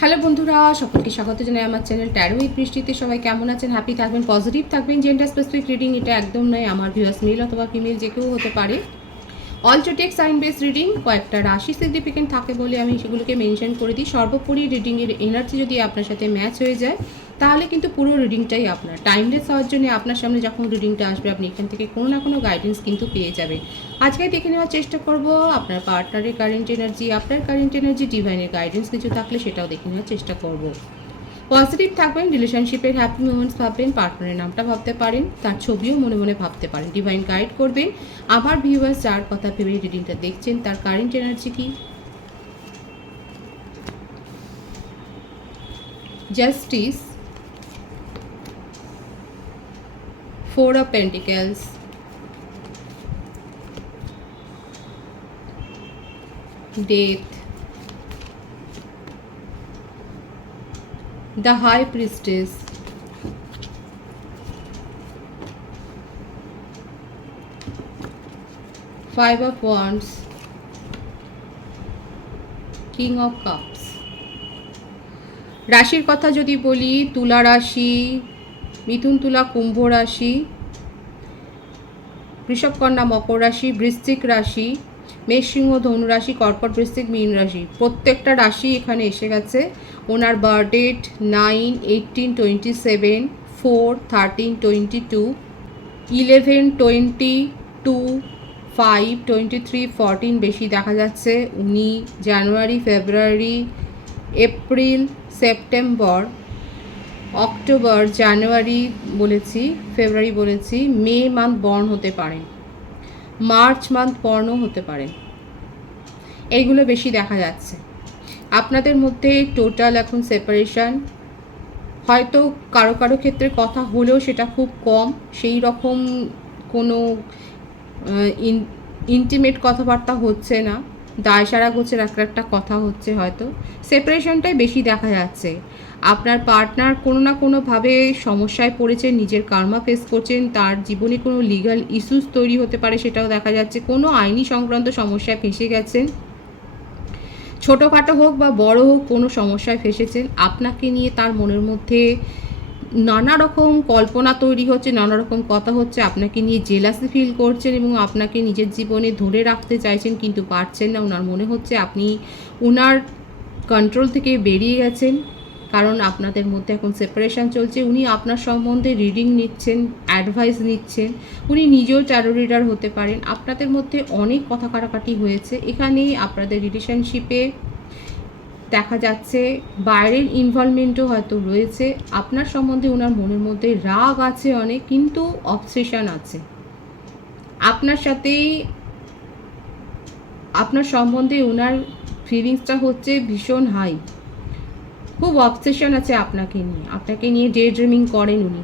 Hello বন্ধুরা, সকলকে স্বাগত জানাই আমার চ্যানেল ট্যারো উইথ বৃষ্টিতে সবাই কেমন আছেন? হ্যাপি থাকবেন পজিটিভ থাকবেন। জেন্ডার স্পেসিফিক রিডিং এটা একদম নয়, আমার ভিউয়ার্স মেল অথবা ফিমেল যে কেউ হতে পারে। অলটোটেক সাইন বেস রিডিং কয়েকটা রাশি সিগনিফিকেন্ট থাকে বলে আমি সেগুলোকে মেনশন করে দিই। সর্বোপরি রিডিংয়ের এনার্জি যদি আপনার সাথে ম্যাচ হয়ে যায় তাহলে কিন্তু পুরো রিডিংটাই আপনার। টাইমলেস হওয়ার জন্য আপনার সামনে যখন রিডিংটা আসবে, আপনি এখান থেকে কোনো না কোনো গাইডেন্স কিন্তু পেয়ে যাবেন। আজকে দেখে নেওয়ার চেষ্টা করব আপনার পার্টনারের কারেন্ট এনার্জি আপনার কারেন্ট এনার্জি ডিভাইনের গাইডেন্স কিছু থাকলে সেটাও দেখে নেওয়ার চেষ্টা করব। পজিটিভ থাকবেন রিলেশনশিপের হ্যাপি মোমেন্টস ভাববেন পার্টনারের নামটা ভাবতে পারেন, তার ছবিও মনে মনে ভাবতে পারেন ডিভাইন গাইড করবেন। আমার ভিউয়ার্স যার কথা ভেবে রিডিংটা দেখছেন, তার কারেন্ট এনার্জি কি? Justice four of pentacles death the high priestess five of wands king of cups রাশির কথা যদি বলি তুলা রাশি মিথুন তুলা কুম্ভ রাশি বৃষভ কন্যা মকর রাশি, বৃশ্চিক রাশি, মেষ সিংহ কর্কট বৃশ্চিক মীন রাশি। প্রত্যেকটা রাশি এখানে এসে গেছে। ওনার birthdate nine eighteen twenty seven, four thirteen twenty two, eleven twenty two, five twenty three fourteen বেশি দেখা যাচ্ছে। উনি January, February, April, September October, January বলেছি, ফেব্রুয়ারি বলেছি, মে মান্থ বর্ন হতে পারেন মার্চ মান্থ বর্ণ হতে পারেন এইগুলো বেশি দেখা যাচ্ছে। আপনাদের মধ্যে টোটাল এখন সেপারেশন হয়তো কারও কারও ক্ষেত্রে কথা হলেও সেটা খুব কম। সেই রকম কোনো ইন ইন্টিমেট কথাবার্তা হচ্ছে না। দায় সারা গোছের একটা একটা কথা হচ্ছে হয়তো। সেপারেশনটাই বেশি দেখা যাচ্ছে। আপনার পার্টনার কোনো না কোনোভাবে সমস্যায় পড়েছেন, নিজের কার্মা ফেস করছেন, তার জীবনে কোনো লিগাল ইস্যুস তৈরি হতে পারে সেটাও দেখা যাচ্ছে। কোনো আইনি সংক্রান্ত সমস্যায় ফেঁসে গেছেন? ছোটোখাটো হোক বা বড় হোক, কোনো সমস্যায় ফেসেছেন? আপনাকে নিয়ে তার মনের মধ্যে নানা রকম কল্পনা তৈরি হচ্ছে, নানা রকম কথা হচ্ছে। আপনাকে নিয়ে জেলাসি ফিল করছেন এবং আপনাকে নিজের জীবনে ধরে রাখতে চাইছেন কিন্তু পারছেন না। ওনার মনে হচ্ছে আপনি ওনার কন্ট্রোল থেকে বেরিয়ে গেছেন, কারণ আপনাদের মধ্যে এখন সেপারেশন চলছে। উনি আপনার সম্বন্ধে রিডিং নিচ্ছেন অ্যাডভাইস নিচ্ছেন। উনি নিজেও ট্যারো রিডার হতে পারেন। আপনাদের মধ্যে অনেক কথা কাটাকাটি হয়েছে। এখানে আপনাদের রিলেশনশিপে দেখা যাচ্ছে বাইরের ইনভলভমেন্টও হয়তো রয়েছে। আপনার সম্বন্ধে ওনার মনের মধ্যে রাগ আছে অনেক, কিন্তু অবসেশন আছে। আপনার সাথেই আপনার সম্বন্ধে ওনার ফিলিংসটা হচ্ছে ভীষণ হাই খুব অবসেশন আছে আপনাকে নিয়ে। আপনাকে নিয়ে ডে ড্রিমিং করেন উনি।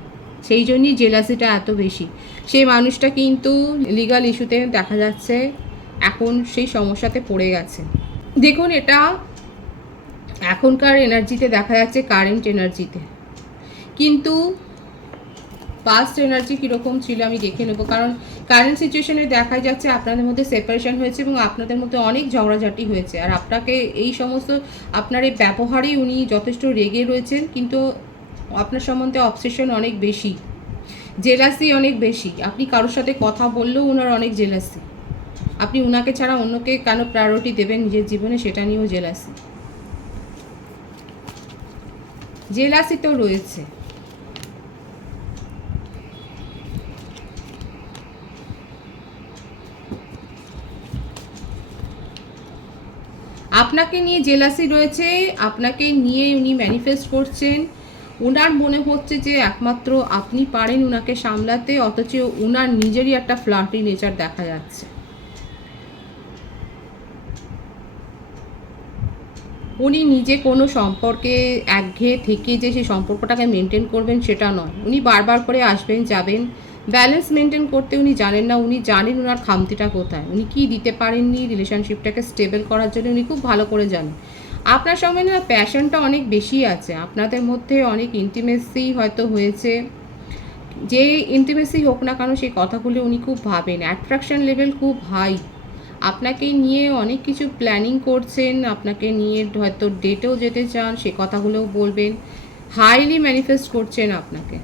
সেই জন্যই জেলাসিটা এত বেশি। সেই মানুষটা কিন্তু লিগাল ইস্যুতে দেখা যাচ্ছে এখন সেই সমস্যাতে পড়ে গেছে। দেখুন, এটা এখনকার এনার্জিতে দেখা যাচ্ছে কারেন্ট এনার্জিতে। কিন্তু পাস্ট এনার্জি কীরকম ছিল আমি দেখে নেব। কারণ কারেন্ট সিচুয়েশনে দেখা যাচ্ছে আপনাদের মধ্যে সেপারেশন হয়েছে এবং আপনাদের মধ্যে অনেক ঝগড়াঝাটি হয়েছে। আর আপনাকে এই সমস্ত আপনার এই ব্যবহারেই উনি যথেষ্ট রেগে রয়েছেন, কিন্তু আপনার সম্বন্ধে অবসেশন অনেক বেশি। জেলাসি অনেক বেশি। আপনি কারোর সাথে কথা বললেও ওনার অনেক জেলাসি আপনি ওনাকে ছাড়া অন্যকে কেন প্রায়োরিটি দেবেন? নিজের জীবনে সেটা নিয়েও জেলাসি জেলাসি তো রয়েছে। আপনাকে নিয়ে জেলাসি রয়েছে, আপনাকে নিয়ে উনি ম্যানিফেস্ট করছেন। ওনার মনে হচ্ছে যে একমাত্র আপনি পারেন ওনাকে সামলাতে, অথচ ওনার নিজেরই একটা ফ্লার্টি নেচার দেখা যাচ্ছে। উনি নিজে কোনো সম্পর্কে একঘেয়ে থেকে যে সেই সম্পর্কটাকে মেনটেন করবেন সেটা নয়। উনি বারবার করে আসবেন, যাবেন। ব্যালেন্স মেনটেন করতে উনি জানেন না, উনি জানেন ওনার খামতিটা কোথায়। উনি কী দিতে পারেননি রিলেশনশিপটাকে স্টেবল করার জন্য উনি খুব ভালো করে জানেন। আপনার সঙ্গে না প্যাশনটা অনেক বেশি আছে। আপনাদের মধ্যে অনেক ইন্টিমেসি হয়তো হয়েছে। যে ইন্টিমেসি হোক না কেন সেই কথাগুলো উনি খুব ভাবেন। অ্যাট্রাকশন লেভেল খুব হাই আপনাকে নিয়ে অনেক কিছু প্ল্যানিং করছেন, আপনাকে নিয়ে হয়তো ডেটেও যেতে চান, সে কথাগুলোও বলবেন। হাইলি ম্যানিফেস্ট করছেন আপনাকে।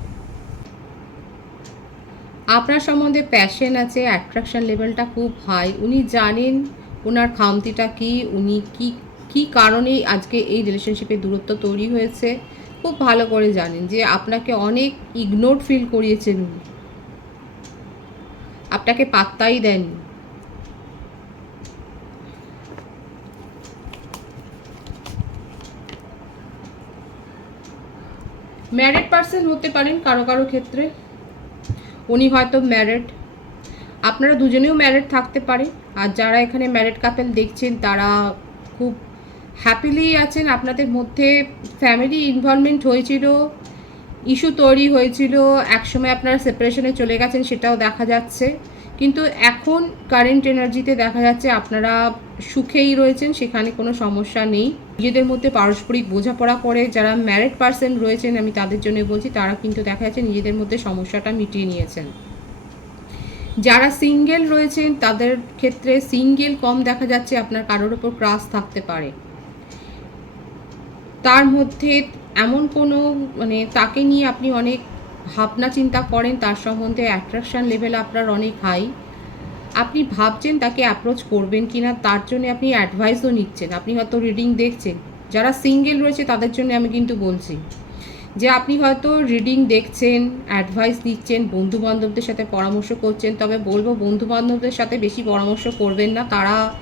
আপনার সম্বন্ধে প্যাশন আছে অ্যাট্রাকশন লেভেলটা খুব হাই উনি জানেন ওনার খামতিটা কি, উনি কি কি কারণে আজকে এই রিলেশনশিপে দূরত্ব তৈরি হয়েছে। খুব ভালো করে জানেন যে আপনাকে অনেক ইগনোর ফিল করিয়েছেন উনি। আপনাকে পাত্তাই দেননি। ম্যারেড পার্সন হতে পারেন কারও কারও ক্ষেত্রে। উনি হয়তো ম্যারেড আপনারা দুজনেও ম্যারেড থাকতে পারে। আর যারা এখানে ম্যারেড কাপেল দেখছেন, তারা খুব হ্যাপিলি আছেন। আপনাদের মধ্যে ফ্যামিলি ইনভলভমেন্ট হয়েছিল ইস্যু তৈরি হয়েছিল। একসময় আপনারা সেপারেশনে চলে গেছেন, সেটাও দেখা যাচ্ছে। কিন্তু এখন কারেন্ট এনার্জিতে দেখা যাচ্ছে, আপনারা সুখেই রয়েছেন, সেখানে কোনো সমস্যা নেই। নিজেদের মধ্যে পারস্পরিক বোঝাপড়া করে যারা ম্যারিড পার্সন রয়েছেন, আমি তাদের জন্য বলছি, তারা কিন্তু দেখা যাচ্ছে নিজেদের মধ্যে সমস্যাটা মিটিয়ে নিয়েছেন। যারা সিঙ্গেল রয়েছেন, তাদের ক্ষেত্রে সিঙ্গেল কম দেখা যাচ্ছে, আপনার কারোর ওপর ক্রাস থাকতে পারে। তার মধ্যে এমন কোনো মানে তাকে নিয়ে আপনি অনেক ভাবনা চিন্তা করেন, তার সম্বন্ধে অ্যাট্রাকশান লেভেল আপনার অনেক হাই আপনি ভাবছেন তাকে অ্যাপ্রোচ করবেন কি না তার জন্য আপনি অ্যাডভাইসও নিচ্ছেন। আপনি হয়তো রিডিং দেখছেন। যারা সিঙ্গেল রয়েছে, তাদের জন্য আমি কিন্তু বলছি যে, আপনি হয়তো রিডিং দেখছেন অ্যাডভাইস নিচ্ছেন বন্ধু বান্ধবদের সাথে পরামর্শ করছেন, তবে বলব বন্ধু বান্ধবদের সাথে বেশি পরামর্শ করবেন না। তারা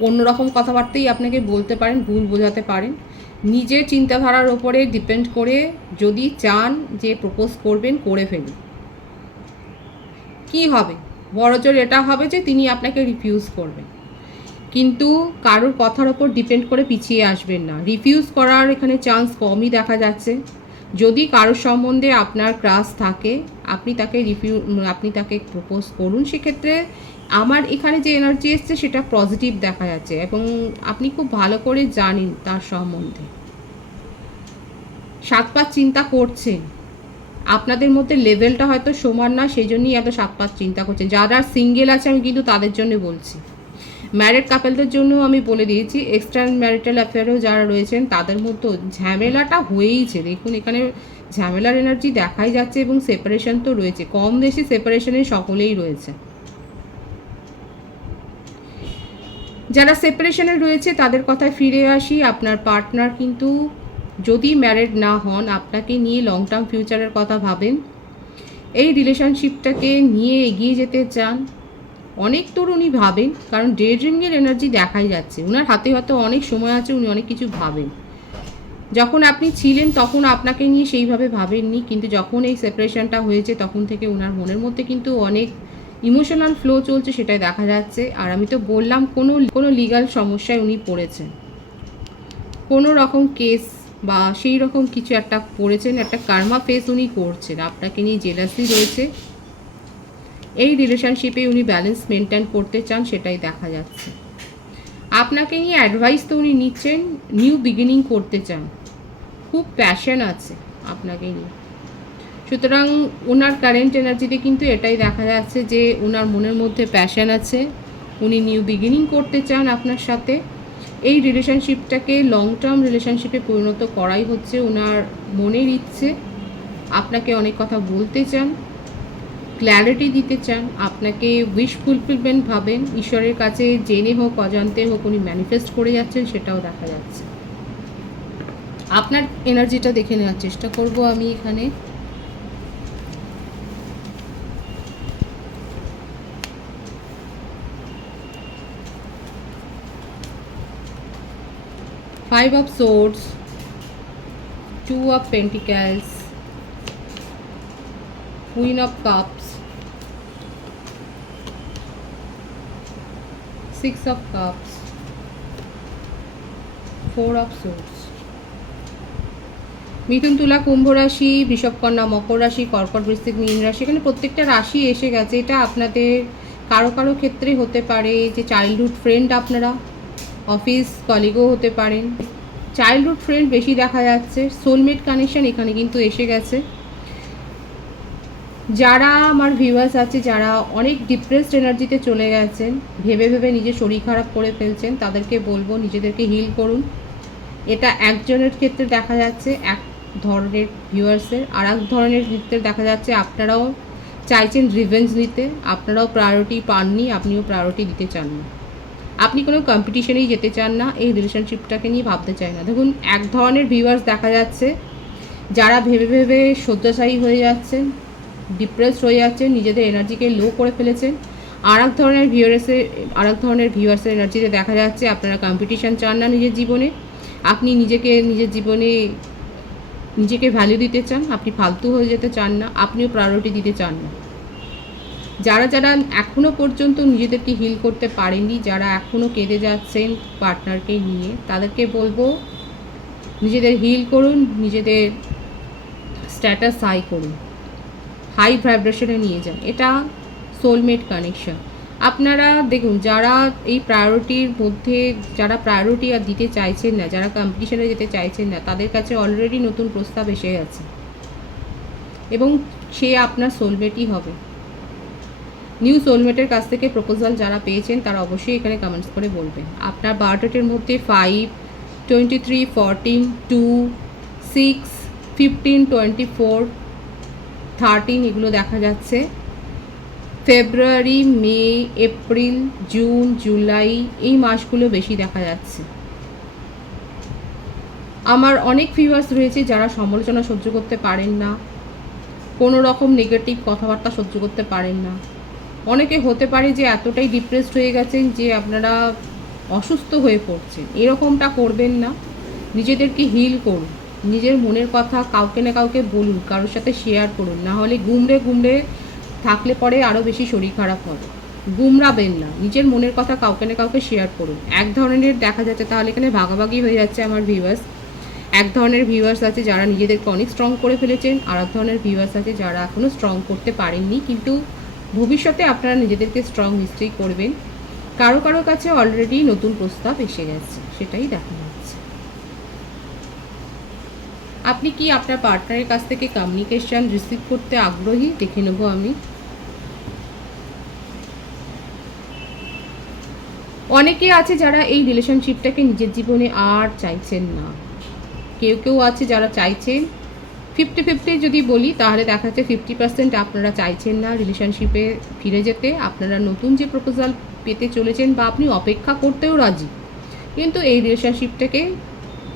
অন্যরকম কথাবার্তাই আপনাকে বলতে পারেন, ভুল বোঝাতে পারেন। নিজের চিন্তাধারার ওপরে ডিপেন্ড করে যদি চান যে প্রপোজ করবেন, করে ফেলুন। কি হবে? বড়জোর এটা হবে যে তিনি আপনাকে রিফিউজ করবেন। কিন্তু কারোর কথার ওপর ডিপেন্ড করে পিছিয়ে আসবেন না। রিফিউজ করার এখানে চান্স কমই দেখা যাচ্ছে। যদি কারোর সম্বন্ধে আপনার ক্রাশ থাকে, আপনি তাকে রিফিউ আপনি তাকে প্রপোজ করুন, সেক্ষেত্রে আমার এখানে যে এনার্জি এসছে, সেটা পজিটিভ দেখা যাচ্ছে এবং আপনি খুব ভালো করে জানেন তার সম্বন্ধে। সাত পাঁচ চিন্তা করছেন। আপনাদের মধ্যে লেভেলটা হয়তো সমান না সেই জন্যই এত সাত পাঁচ চিন্তা করছেন যারা সিঙ্গেল আছে, আমি কিন্তু তাদের জন্য বলছি। ম্যারিড কাপেলদের জন্য আমি বলে দিয়েছি এক্সট্রা ম্যারিটাল অ্যাফেয়ারেও যারা রয়েছেন, তাদের মধ্যে ঝামেলাটা হয়েইছে। দেখুন, এখানে ঝামেলার এনার্জি দেখাই যাচ্ছে এবং সেপারেশন তো রয়েছে। কম বেশি সেপারেশনে সকলেই রয়েছে। যারা সেপারেশনে রয়েছে, তাদের কথায় ফিরে আসি। আপনার পার্টনার কিন্তু যদি ম্যারেড না হন, আপনাকে নিয়ে লং টার্ম ফিউচারের কথা ভাবেন। এই রিলেশনশিপটাকে নিয়ে এগিয়ে যেতে চান। অনেক তোর উনি ভাবেন, কারণ ডে ড্রিমিংয়ের এনার্জি দেখাই যাচ্ছে। ওনার হাতে হয়তো অনেক সময় আছে, উনি অনেক কিছু ভাবেন। যখন আপনি ছিলেন, তখন আপনাকে নিয়ে সেইভাবে ভাবেননি, কিন্তু যখন এই সেপারেশনটা হয়েছে, তখন থেকে ওনার মনের মধ্যে কিন্তু অনেক ইমোশনাল ফ্লো চলছে, সেটাই দেখা যাচ্ছে। আর আমি তো বললাম, কোনো কোনো লিগাল সমস্যায় উনি পড়েছেন। কোনো রকম কেস বা সেই রকম কিছু একটা পড়েছেন একটা কার্মা ফেস উনি করছেন। আপনাকে নিয়ে জেলাসি রয়েছে। এই রিলেশনশিপে উনি ব্যালেন্স মেনটেন করতে চান, সেটাই দেখা যাচ্ছে। আপনাকে নিয়ে অ্যাডভাইস তো উনি নিচ্ছেন নিউ বিগিনিং করতে চান। খুব প্যাশন আছে আপনাকে নিয়ে। সুতরাং ওনার কারেন্ট এনার্জিতে কিন্তু এটাই দেখা যাচ্ছে যে, ওনার মনের মধ্যে প্যাশন আছে। উনি নিউ বিগিনিং করতে চান আপনার সাথে। এই রিলেশনশিপটাকে লং টার্ম রিলেশনশিপে পরিণত করাই হচ্ছে ওনার মনের ইচ্ছে। আপনাকে অনেক কথা বলতে চান ক্ল্যারিটি দিতে চান, আপনাকে উইশ ফুলফিলমেন্ট ভাবেন, ঈশ্বরের কাছে জেনে হোক, অজান্তে হোক উনি ম্যানিফেস্ট করে যাচ্ছেন, সেটাও দেখা যাচ্ছে। আপনার এনার্জিটা দেখে নেওয়ার চেষ্টা করব আমি এখানে। Five of swords. Two of pentacles. Queen of cups. Six of cups. Four of swords. মিথুন, তুলা, কুম্ভ রাশি বৃষভকন্যা মকর রাশি, কর্কট, বৃশ্চিক, মীন রাশি, এখানে প্রত্যেকটা রাশি এসে গেছে। এটা আপনাদের কারও কারও ক্ষেত্রে হতে পারে, যে চাইল্ডহুড ফ্রেন্ড আপনারা অফিস কলিগও হতে পারেন। চাইল্ডহুড ফ্রেন্ড বেশি দেখা যাচ্ছে। সোলমেট কানেকশন এখানে কিন্তু এসে গেছে। যারা আমার ভিউয়ার্স আছে, যারা অনেক ডিপ্রেসড এনার্জিতে চলে গেছেন, ভেবে ভেবে নিজের শরীর খারাপ করে ফেলছেন, তাদেরকে বলব নিজেদেরকে হিল করুন। এটা একজনের ক্ষেত্রে দেখা যাচ্ছে, এক ধরনের ভিউয়ার্সের আর এক ধরনের ক্ষেত্রে দেখা যাচ্ছে, আপনারাও চাইছেন রিভেঞ্জ নিতে। আপনারাও প্রায়োরিটি পাননি, আপনিও প্রায়োরিটি দিতে চান না আপনি কোনো কম্পিটিশনেই যেতে চান না, এই রিলেশনশিপটাকে নিয়ে ভাবতে চায় না। দেখুন, এক ধরনের ভিউয়ার্স দেখা যাচ্ছে, যারা ভেবে ভেবে শয্যাশায়ী হয়ে যাচ্ছেন ডিপ্রেসড হয়ে যাচ্ছেন নিজেদের এনার্জিকে লো করে ফেলেছেন আর এক ধরনের ভিউয়ার্সের আর এক ধরনের ভিউয়ার্সের এনার্জিতে দেখা যাচ্ছে, আপনারা কম্পিটিশন চান না নিজের জীবনে। আপনি নিজেকে, নিজের জীবনে, নিজেকে ভ্যালু দিতে চান, আপনি ফালতু হয়ে যেতে চান না, আপনিও প্রায়োরিটি দিতে চান না। যারা যারা এখনও পর্যন্ত নিজেদেরকে হিল করতে পারেননি যারা এখনও কেঁদে যাচ্ছেন পার্টনারকে নিয়ে, তাদেরকে বলব নিজেদের হিল করুন, নিজেদের স্ট্যাটাস হাই করুন। হাই ভাইব্রেশনে নিয়ে যান। এটা সোলমেট কানেকশন আপনারা দেখুন, যারা এই প্রায়োরিটির মধ্যে, যারা প্রায়োরিটি আর দিতে চাইছেন না, যারা কম্পিটিশনে যেতে চাইছেন না, তাদের কাছে অলরেডি নতুন প্রস্তাব এসে গেছে। এবং সে আপনার সোলমেটই হবে। নিউ সোলমেটের কাছ থেকে প্রপোজাল যারা পেয়েছেন, তারা অবশ্যই এখানে কমেন্টস করে বলবেন। আপনার বায়োডেটের মধ্যে five twenty three fourteen two six fifteen twenty four thirteen এগুলো দেখা যাচ্ছে। February May April June July এই মাসগুলো বেশি দেখা যাচ্ছে। আমার অনেক ভিউয়ার্স রয়েছে যারা সমালোচনা সহ্য করতে পারেন না কোনো রকম নেগেটিভ কথাবার্তা সহ্য করতে পারেন না। অনেকে হতে পারে যে এতটাই ডিপ্রেসড হয়ে গেছেন যে আপনারা অসুস্থ হয়ে পড়ছেন। এরকমটা করবেন না। নিজেদেরকে হিল করুন। নিজের মনের কথা কাউকে না কাউকে বলুন, কারোর সাথে শেয়ার করুন। না হলে গুমড়ে গুমড়ে থাকলে পরে আরও বেশি শরীর খারাপ হবে। গুমরাবেন না। নিজের মনের কথা কাউকে না কাউকে শেয়ার করুন। এক ধরনের দেখা যাচ্ছে, তাহলে এখানে ভাগাভাগি হয়ে যাচ্ছে আমার ভিউয়ার্স এক ধরনের ভিউয়ার্স আছে যারা নিজেদেরকে অনেক স্ট্রং করে ফেলেছেন। আর এক ধরনের ভিউয়ার্স আছে যারা এখনও স্ট্রং করতে পারেননি। কিন্তু ভবিষ্যতে আপনারা নিজেদেরকে স্ট্রং নিশ্চয়ই করবেন। কারও কারও কাছে অলরেডি নতুন প্রস্তাব এসে গেছে, সেটাই দেখা যাচ্ছে। আপনি কি আপনার পার্টনারের কাছ থেকে কমিউনিকেশন রিসিভ করতে আগ্রহী? দেখে নেব আমি। অনেকে আছে যারা এই রিলেশনশিপটাকে নিজের জীবনে আর চাইছেন না। কেউ কেউ আছে যারা চাইছেন ফিফটি ফিফটি যদি বলি, তাহলে দেখা যাচ্ছে ফিফটি পার্সেন্ট আপনারা চাইছেন না রিলেশনশিপে ফিরে যেতে। আপনারা নতুন যে প্রপোজাল পেতে চলেছেন বা আপনি অপেক্ষা করতেও রাজি, কিন্তু এই রিলেশনশিপটাকে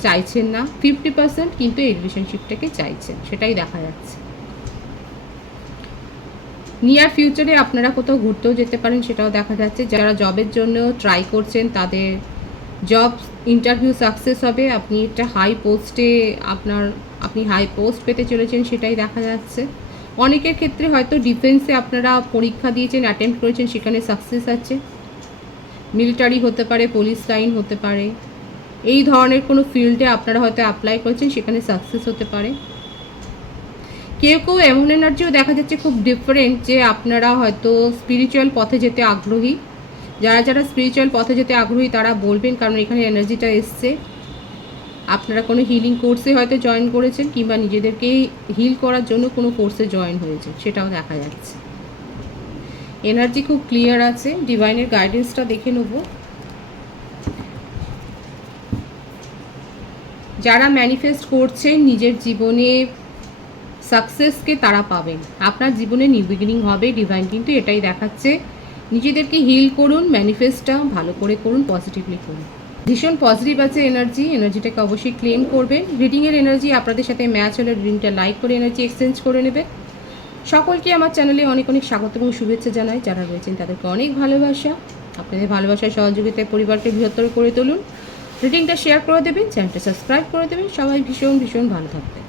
চাইছেন না। ফিফটি পার্সেন্ট কিন্তু এই রিলেশনশিপটাকে চাইছেন, সেটাই দেখা যাচ্ছে। নিয়ার ফিউচারে আপনারা কোথাও ঘুরতেও যেতে পারেন, সেটাও দেখা যাচ্ছে। যারা জবের জন্য ট্রাই করছেন, তাদের জব ইন্টারভিউ সাকসেস হবে। আপনি একটা হাই পোস্টে আপনার, আপনি হাই পোস্ট পেতে চলেছেন সেটাই দেখা যাচ্ছে। অনেকের ক্ষেত্রে হয়তো ডিফেন্সে আপনারা পরীক্ষা দিয়েছেন অ্যাটেম্প করেছেন, সেখানে সাকসেস আছে। মিলিটারি হতে পারে পুলিশ লাইন হতে পারে। এই ধরনের কোনো ফিল্ডে আপনারা হয়তো অ্যাপ্লাই করেছেন, সেখানে সাকসেস হতে পারে। কেউ কেউ এমন এনার্জিও দেখা যাচ্ছে খুব ডিফারেন্ট যে আপনারা হয়তো স্পিরিচুয়াল পথে যেতে আগ্রহী। যারা যারা স্পিরিচুয়াল পথে যেতে আগ্রহী, তারা বলবেন, কারণ এখানে এনার্জিটা এসছে। আপনারা কোনো হিলিং কোর্সে হয়তো জয়েন করেছেন, কিংবা নিজেদেরকে হিল করার জন্য কোনো কোর্সে জয়েন হয়েছে, সেটাও দেখা যাচ্ছে। এনার্জি খুব ক্লিয়ার আছে ডিভাইনের গাইডেন্সটা দেখে নেব। যারা ম্যানিফেস্ট করছেন, নিজের জীবনে সাকসেসকে তারা পাবেন। আপনার জীবনে নিউ বিগিনিং হবে ডিভাইন কিন্তু এটাই দেখাচ্ছে। নিজেদেরকে হিল করুন ম্যানিফেস্টটা ভালো করে করুন পজিটিভলি করুন। ভীষণ পজিটিভ আছে এনার্জি এনার্জিটাকে অবশ্যই ক্লেম করবেন। রিডিংয়ের এনার্জি আপনাদের সাথে ম্যাচ হলে রিডিংটা লাইক করে এনার্জি এক্সচেঞ্জ করে নেবে সকলকে আমার চ্যানেলে অনেক অনেক স্বাগত এবং শুভেচ্ছা জানাই। যারা রয়েছেন তাদেরকে অনেক ভালোবাসা। আপনাদের ভালোবাসার সহযোগিতায় পরিবারকে বৃহত্তর করে তুলুন। রিডিংটা শেয়ার করে দেবেন চ্যানেলটা সাবস্ক্রাইব করে দেবেন। সবাই ভীষণ ভীষণ ভালো থাকবে